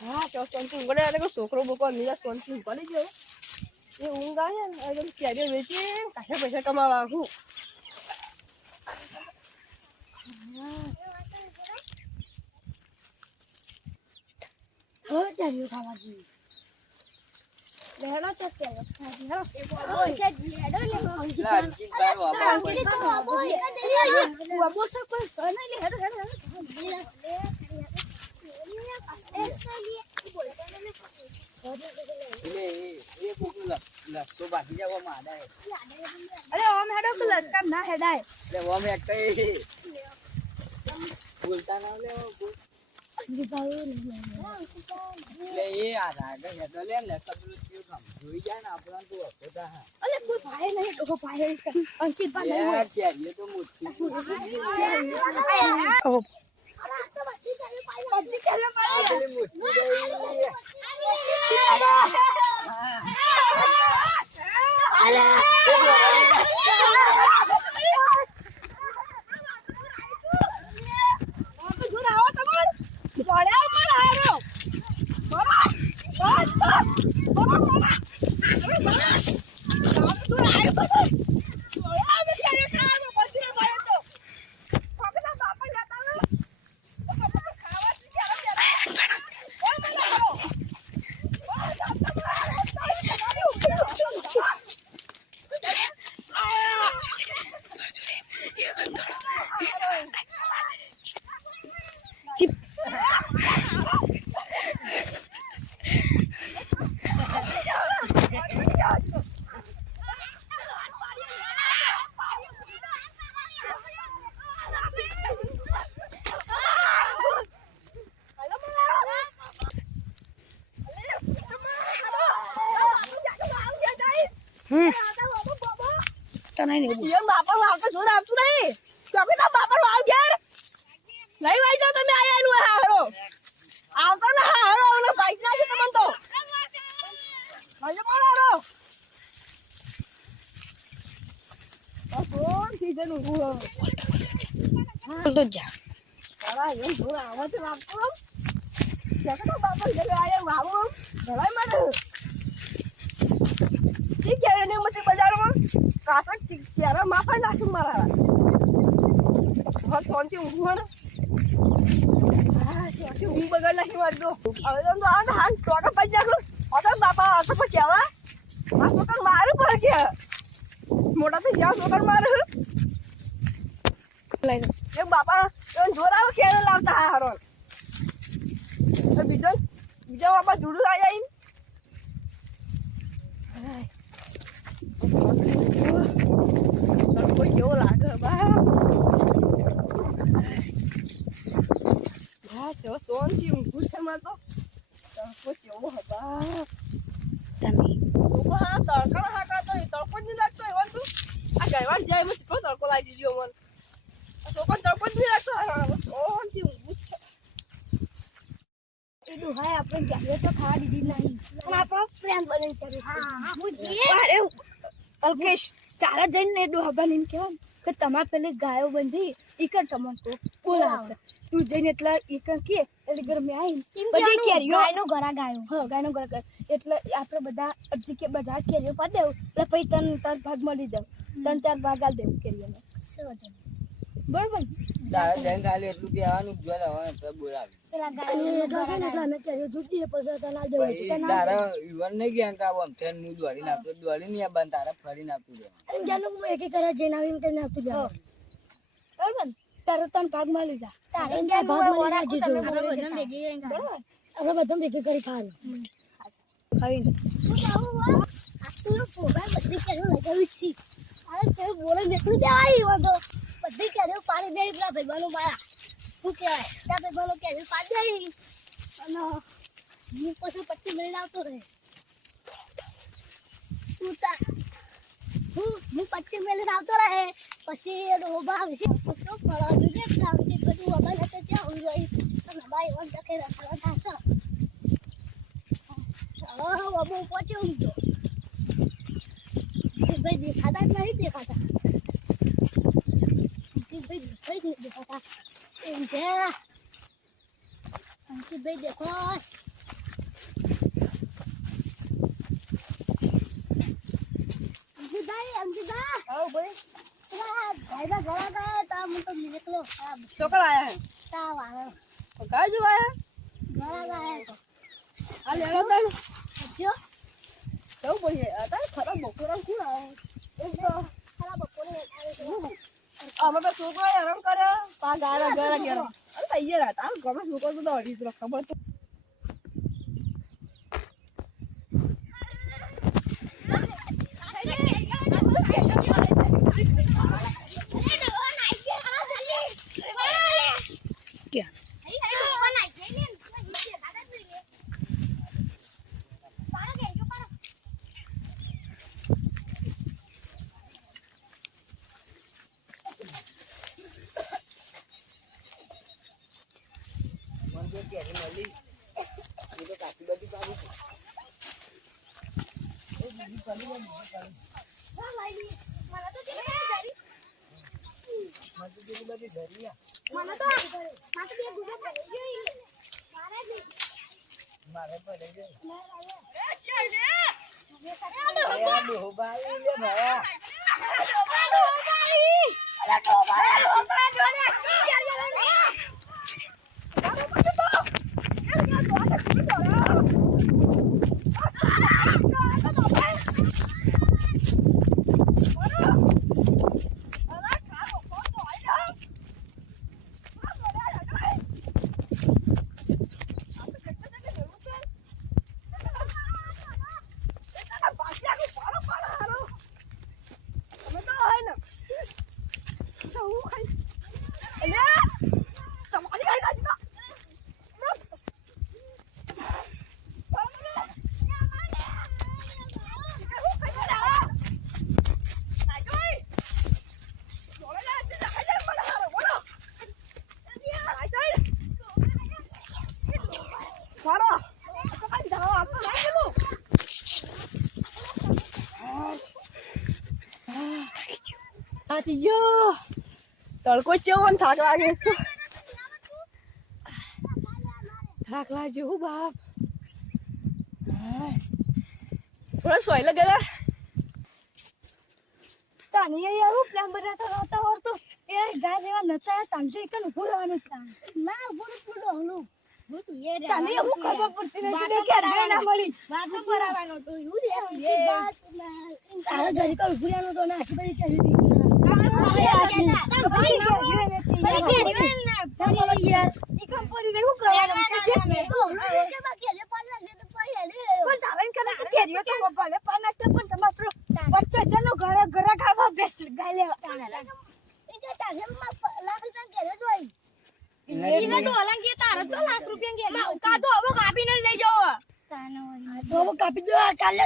હા તો શાંતિ ઊંઘે એટલે છોકરો બોકો નીચે શાંતિ ઊંઘી ગયો એ ઊંઘ આવે ને એકદમ કેરીઓ વેચી કાશે પૈસા કમાવા આખું કેરીઓ ખાવા જઈએ લેડો છે કેરીઓ ખાવા લસકો બાકી જાવ માડા અરે ઓમ હેડો તો લસકા ના હેડાય એટલે ઓમ એક કઈ બોલતા ના લે એટલે એ આ રાગા હેડો લે ને સબલું થયું કામ જોઈ જાય ને આપણને તો હોતા હા અરે કોઈ ભાઈ નહીં તો ભાઈ અંકિત ભાઈ નહીં યાર ચાલીએ તો મોટી એમ બાપા આવતા જોર આવતું નહીં ચોકે તો બાપા આવ ઘેર લઈ વાઈ જાવ તમે આયા નું હારો આવતા ના હારો ઓનો બાઈક ના છે તમને તો આજે પણ હારો બસ સીઝન ઉભું હવે તો જા તારા એમ જોર આવે છે બાપો ચોકે તો બાપા ઘરે આયા બાબુ ભલાઈ મને ઠીક છે ને મતે બજારમાં કાકા ક્યારે માફા નાખું મારા શાંતિ ઊંઘું ને શાંતિ ઊંઘ બગાડ નાખી મારી દો હવે તો આ ને હાલ ટોકા પડી જાગું હવે બાપા આવતો પણ કહેવા આ છોકર મારું પડે કે મોટા તો જ્યાં છોકર મારું એ બાપા જોર આવે ક્યારે લાવતા હા હરો બીજા બાપા જુડું આવી કોઈ કેવો લાગે બા સોનથી ઊંઘું છે મારે તો તડકો કેવો હતા છોકરો હા તડકા હાકા તો તડકો જ નહીં લાગતો એવો તું આ ગયવાન જાય એમાં કેટલો તડકો લાગી દીધો મને છોકરો તડકો જ નહીં લાગતો સોનથી ઊંઘું જ છે એટલું હાય આપણે કેરીઓ તો ખાવા દીધી નહીં પણ આપણો પ્લાન બની કર્યો અલ્કેશ તારા જઈને ડોહા ને કહેવાય કે તમારે પેલી ગાયો બંધી ઈકર તમને તો બોલાવે તું જઈને એટલે ઈકર કે એટલે ઘર મેં આવી બધી કેરીઓ ગાયનો ઘરા ગાયો હા ગાયનો ઘરા ગાયો એટલે આપણે બધા અડધી કે બધા કેરીઓ પાડી દેવું એટલે પછી તને તાર ભાગ મળી જાવ તને તાર ભાગ આલ દેવું કેરીઓને બરોબર તારે જઈને ખાલી એટલું કહેવાનું જ જોઈ લેવાનું તો બોલાવે પેલા ગાયો એટલે એટલે અમે કેરીઓ દૂધી પછી તને આલ દેવું તારે ઈવન નહીં ગયા કે આમ ટ્રેન હું દોડી નાખતો દોડી નહીં આ બંધ તારે ફરી નાખતું દે એમ જાનું હું એક કરે જઈને આવીને તને આપતું જાવ બરોબર તારે તને ભાગ મળી જા તારે ભાગ મળી જા જીજો બરોબર આપણે બધા ભેગી કરી ખાવાનું ખાઈને આ તો પોગા બધી કેરીઓ લઈ જવી છે અરે તે બોલે નીકળી જાય વાંધો બધી કેરીઓ પાડી દે પેલા ભાઈબાનું મારા શું કહેવાય ત્યાં ભાઈબાનો કેરીઓ પાડી દે અને હું પછી પટ્ટી લઈને આવતો રહે હું પટ્ટી મેળીને આવતો રહે પછી ડોબા વિશે તો ફળાવી દે પ્લાસ્ટિક બધું વગર તો ત્યાં હું જોઈ અને ભાઈ વન ટકે રખડા થશે હવે બાબુ પહોંચ્યો હું તો ભાઈ દેખાતા જ નહીં દેખાતા ભાઈ દેખાતા એમ કે અંકિતભાઈ દેખો અંકિતભાઈ આવો ભાઈ ભાઈના ઘરે ગયા તા હું તો નીકળ્યો ચોકડ આયા હે તાવ આવ્યો તો કાય જો આયા ઘરે ગયા તો આ લેડો તાણ જો જવું પડશે અત્યારે ખરાબ બપોરા કોણ આવે એક તો ખરા બપોરે અમે બે છોકરો હેરાન કરે પા ગારા ગારા ગેરો અરે ભાઈ યાર આ ગમે છોકરો તો અડી તો ખબર તો મંદિર કેરી મળી એ તો કાચી બધી પાડી છે એ બીજી પડી ને બીજી બધી ધરી મારે પડે છે ભાઈ લે ભાઈ તડકો ચેવો ને થાક લાગે થાક લાગે હું બાપ થોડા સોયલા ગયા તાની યાર હું પ્લાન બનાવતા હતા ઓર તો એ ગાય લેવા નતા તાંજો એકન ઉભો રહેવાનું ના ઉભો પૂડો હલો તાને હું ખબર પડતી નથી કે ઘરે ના મળી વાત બરાવાનો તો હું એ તારા ઘરે કર ઉભો રહેવાનો તો ના આખી બધી ચાલી કાપી દો કાલે